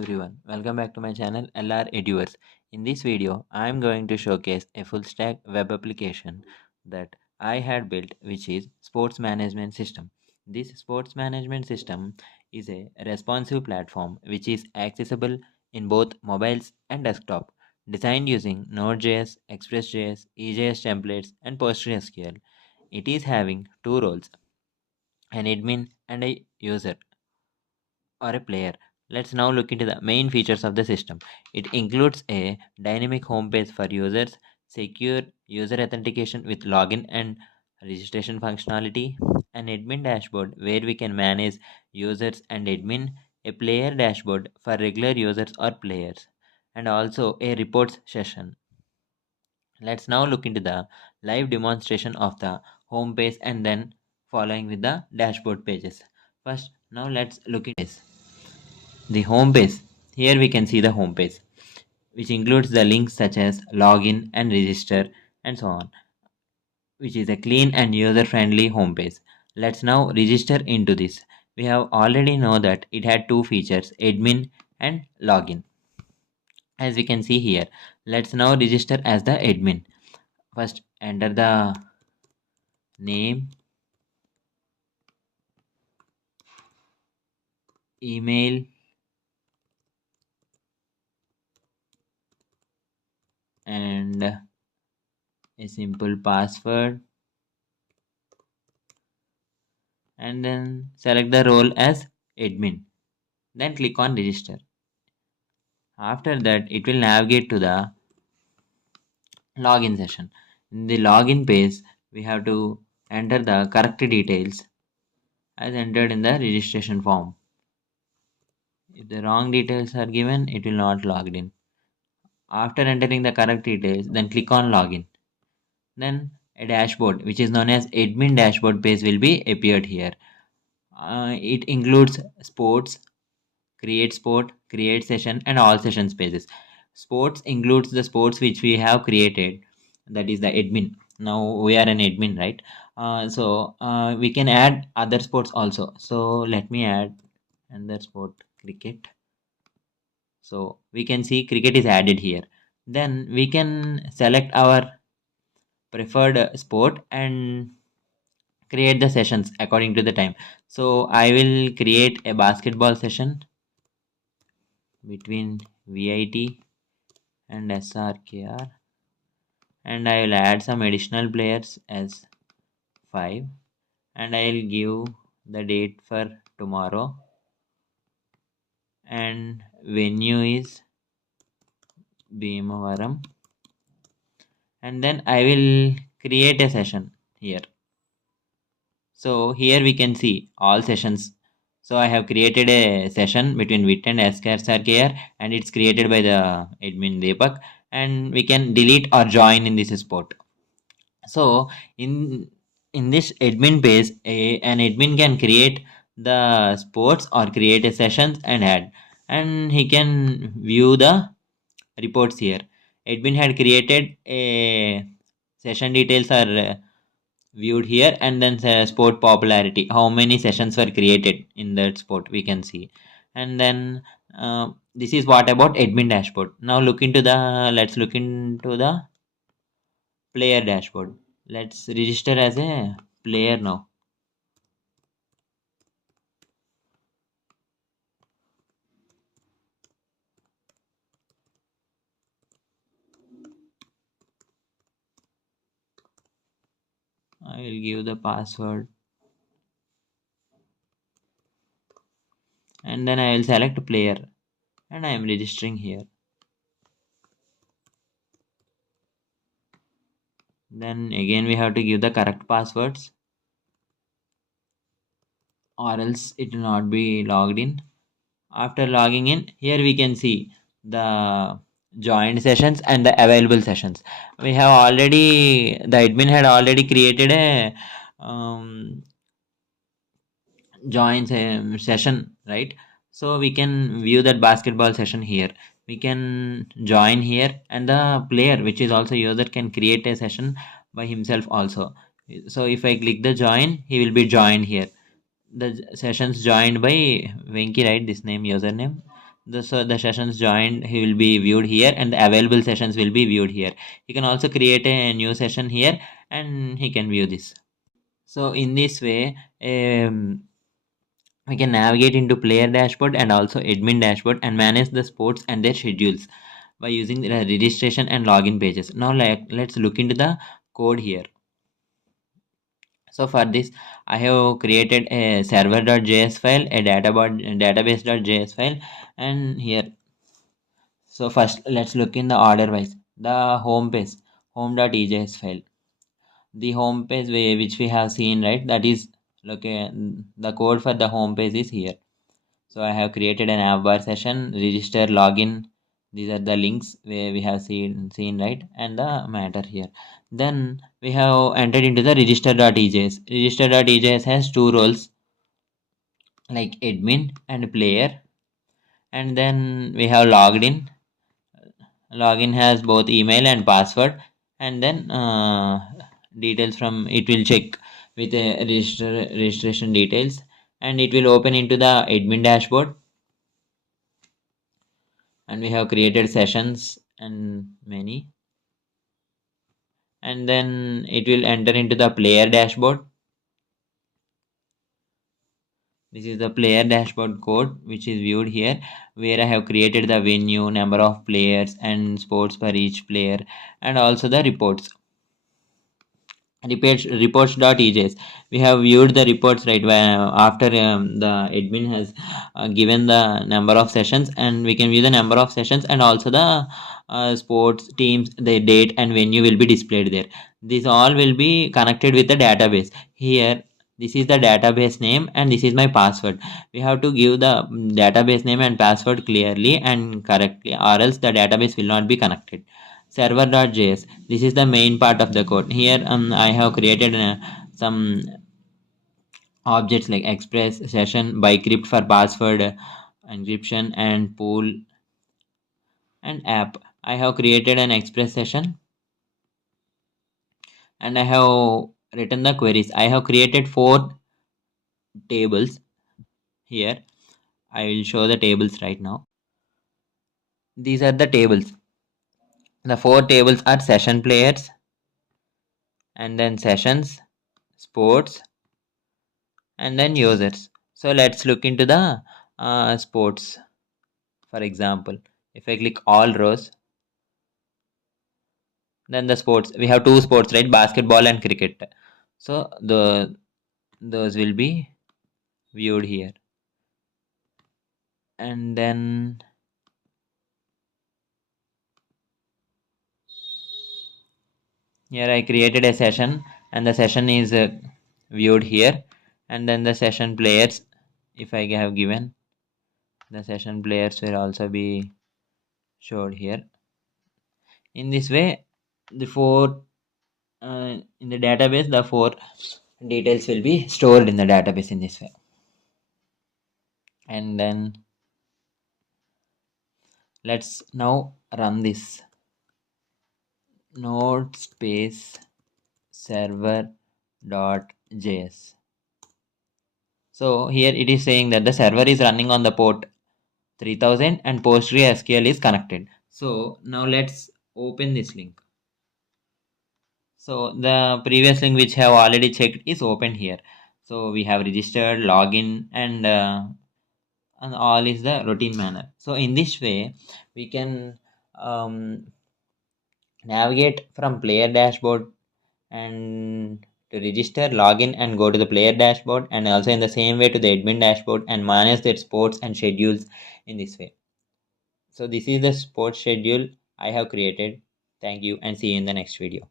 everyone, welcome back to my channel LR Eduverse. In this video, I am going to showcase a full stack web application that I had built, which is Sports Management System. This Sports Management System is a responsive platform which is accessible in both mobiles and desktop, designed using Node.js, Express.js, EJS templates, and PostgreSQL. It is having two roles, an admin and a user or a player. Let's now look into the main features of the system. It includes a dynamic home page for users, secure user authentication with login and registration functionality, an admin dashboard where we can manage users and admin, a player dashboard for regular users or players, and also a reports session. Let's now look into the live demonstration of the home page and then following with the dashboard pages. First, now let's look at this. The home page. Here we can see the home page, which includes the links such as login and register and so on, which is a clean and user-friendly home page. Let's now register into this. We have already know that it had two features, admin and login. As we can see here, let's now register as the admin. First, enter the name, email, and a simple password, and then select the role as admin. Then click on register. After that, it will navigate to the login session. In the login page, we have to enter the correct details as entered in the registration form. If the wrong details are given, it will not log in. After entering the correct details, then click on login. Then a dashboard, which is known as admin dashboard page, will be appeared here. It includes sports, create sport, create session, and all sessions pages. Sports includes the sports which we have created, that is the admin. Now we are an admin, right? So we can add other sports also. So let me add another sport, cricket. So we can see cricket is added here. Then we can select our preferred sport and create the sessions according to the time. So I will create a basketball session between VIT and SRKR, and I will add some additional players as 5, and I will give the date for tomorrow, and venue is Bhimavaram, and then I will create a session here. So here we can see all sessions. So I have created a session between VIT and SRKR, and it's created by the admin Deepak, and we can delete or join in this sport. So in this admin page, an admin can create the sports or create a sessions and add, and he can view the reports here. Admin had created a session details are viewed here, and then sport popularity, how many sessions were created in that sport we can see. And then this is what about admin dashboard. Now let's look into the player dashboard. Let's register as a player now. I will give the password, and then I will select player, and I am registering here. Then again we have to give the correct passwords, or else it will not be logged in. After logging in, here we can see the joined sessions and the available sessions. We have already, the admin had already created a join session, right? So we can view that basketball session here. We can join here, and the player, which is also user, can create a session by himself also. So if I click the join, he will be joined here. The sessions joined by Venki, right? This name, username. So the sessions joined he will be viewed here, and the available sessions will be viewed here. He can also create a new session here, and he can view this. So in this way, we can navigate into player dashboard and also admin dashboard and manage the sports and their schedules by using the registration and login pages. Now let's look into the code here. So for this, I have created a server.js file, a database.js file, and here. So first, let's look in the order wise. The home page, home.ejs file. The home page which we have seen, right? That is, look, the code for the home page is here. So I have created an app bar session, register, login. These are the links where we have seen right, and the matter here. Then we have entered into the register.ejs. Register.ejs has two roles like admin and player, and then we have logged in. Login has both email and password, and then details from it will check with a registration details, and it will open into the admin dashboard, and we have created sessions and many, and then it will enter into the player dashboard. This is the player dashboard code which is viewed here, where I have created the venue, number of players, and sports for each player, and also the reports.ejs. We have viewed the reports right after the admin has given the number of sessions, and we can view the number of sessions, and also the sports teams, the date and venue will be displayed there. These all will be connected with the database here. This is the database name, and this is my password. We have to give the database name and password clearly and correctly, or else the database will not be connected. Server.js, this is the main part of the code. Here I have created some objects like express session, bycrypt for password encryption, and pool and app. I have created an express session, and I have written the queries. I have created four tables here. I will show the tables right now. These are the tables. The four tables are session players, and then sessions, sports, and then users. So let's look into the sports. For example, if I click all rows, then the sports, we have two sports, right? Basketball and cricket. So those will be viewed here. And then here I created a session, and the session is viewed here. And then the session players, if I have given, the session players will also be showed here. In this way, the four in the database, the four details will be stored in the database in this way. And then let's now run this node space server dot js. So here it is saying that the server is running on the port 3000 and PostgreSQL is connected. So now let's open this link. So the previous link which I have already checked is open here. So we have registered, login, and all is the routine manner. So in this way, we can navigate from player dashboard and to register, login, and go to the player dashboard, and also in the same way to the admin dashboard and manage their sports and schedules in this way. So this is the sports schedule I have created. Thank you, and see you in the next video.